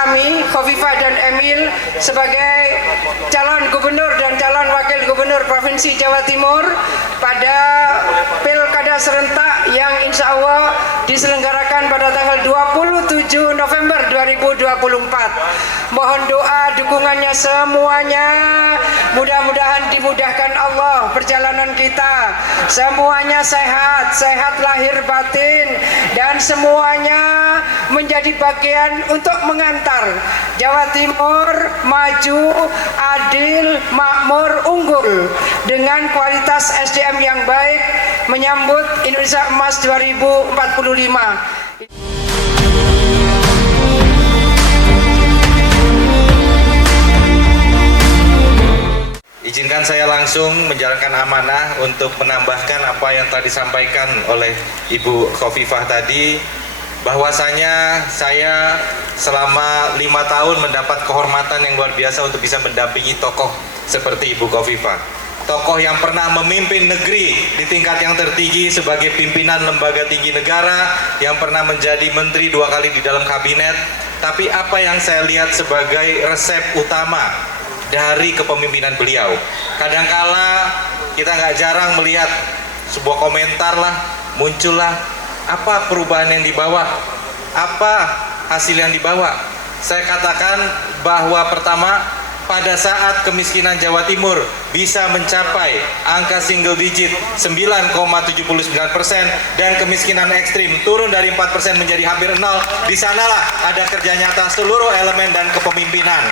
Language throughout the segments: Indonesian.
kami, Khofifah dan Emil, sebagai calon gubernur dan calon wakil gubernur Provinsi Jawa Timur pada Pilkada serentak yang insya Allah diselenggarakan pada tanggal 27 November 2024. Mohon doa dukungannya semuanya. Mudah-mudahan dimudahkan Allah perjalanan kita. Semuanya sehat, sehat lahir batin, dan semuanya menjadi bagian untuk mengantar Jawa Timur maju, adil, makmur, unggul dengan kualitas SDM yang baik menyambut Indonesia Emas 2045. Izinkan saya langsung menjalankan amanah untuk menambahkan apa yang tadi disampaikan oleh Ibu Khofifah tadi, bahwasanya saya selama 5 tahun mendapat kehormatan yang luar biasa untuk bisa mendampingi tokoh seperti Ibu Khofifah. Tokoh yang pernah memimpin negeri di tingkat yang tertinggi sebagai pimpinan lembaga tinggi negara, yang pernah menjadi menteri 2 kali di dalam kabinet. Tapi apa yang saya lihat sebagai resep utama dari kepemimpinan beliau, kadangkala kita nggak jarang melihat sebuah komentar lah, muncullah apa perubahan yang dibawa, apa hasil yang dibawa. Saya katakan bahwa pertama, pada saat kemiskinan Jawa Timur bisa mencapai angka single digit 9,79% dan kemiskinan ekstrim turun dari 4% menjadi hampir 0, di sanalah ada kerja nyata seluruh elemen dan kepemimpinan.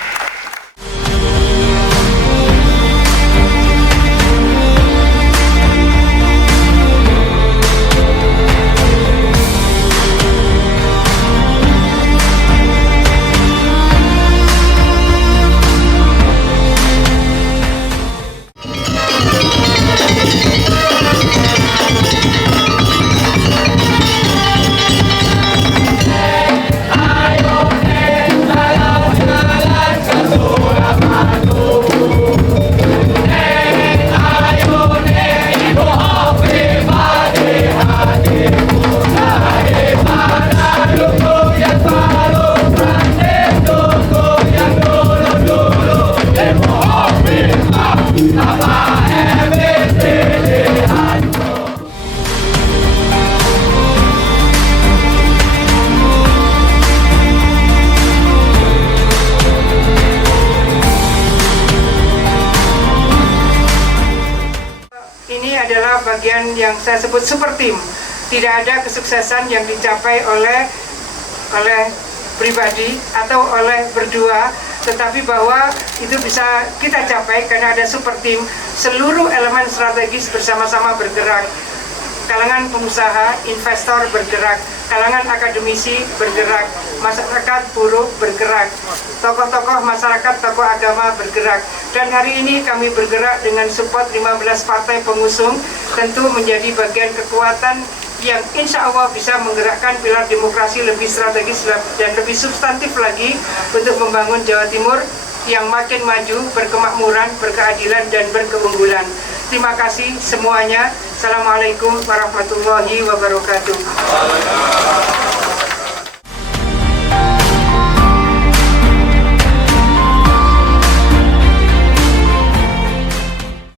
Adalah bagian yang saya sebut super team. Tidak ada kesuksesan yang dicapai oleh pribadi atau oleh berdua, tetapi bahwa itu bisa kita capai karena ada super team. Seluruh elemen strategis bersama-sama bergerak. Kalangan pengusaha, investor bergerak, kalangan akademisi bergerak, masyarakat buruh bergerak, tokoh-tokoh masyarakat, tokoh agama bergerak. Dan hari ini kami bergerak dengan support 15 partai pengusung, tentu menjadi bagian kekuatan yang insya Allah bisa menggerakkan pilar demokrasi lebih strategis dan lebih substantif lagi untuk membangun Jawa Timur yang makin maju, berkemakmuran, berkeadilan, dan berkeunggulan. Terima kasih semuanya. Assalamualaikum warahmatullahi wabarakatuh.